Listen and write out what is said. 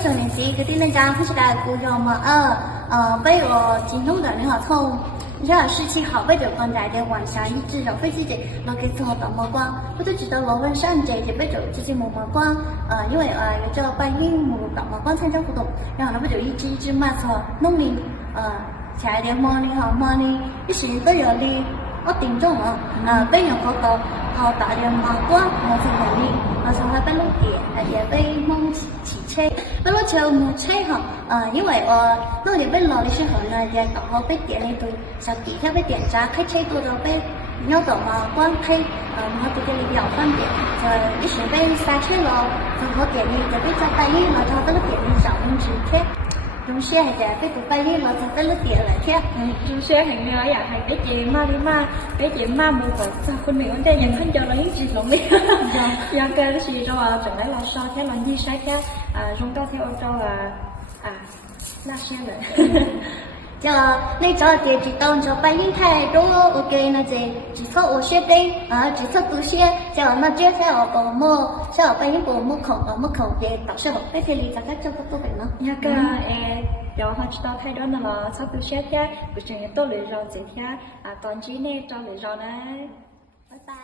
成年时，佢啲人家不是个古着嘛，被我惊动的，你好从。这事情好被着放在的晚上一直就会自己老给做到目光，我就知道罗文山这就被着自己目光，因为有这搬运目到目光参加活动，然后呢不就一直嘛从农林下一点毛呢哈毛呢，一时都有的我定中被人好大的目光，我从哪里，我从那边路点也被蒙起车。那我就没车哈，因为那里被老的时候呢，也刚好被店里头小地铁被店家开车多就被绕到嘛光开，然后在这里比较方便，就一时被塞车了，然后店里就被在半夜了，然后在那店里上用直贴。中学係就係被半夜了，才在那店嚟貼。中學係咩呀？係俾隻媽啲媽，俾隻媽冇個就คนหนึ่งวันเดียวยังขึ้นจะเลยจีลงเลยยังเกิดสิเรา整來เรา燒貼เราดีใช้貼用到貼เรา那些人。就你找点知道就半夜太多，OK 那只错我学背只错读写，就那这才我保姆，才我半夜保姆考嘅导师học被这里大概这不多呗呢。那个然後知道太多的了，差不多些貼，不是也多嚟咗這貼，當時呢找嚟咗呢，拜拜。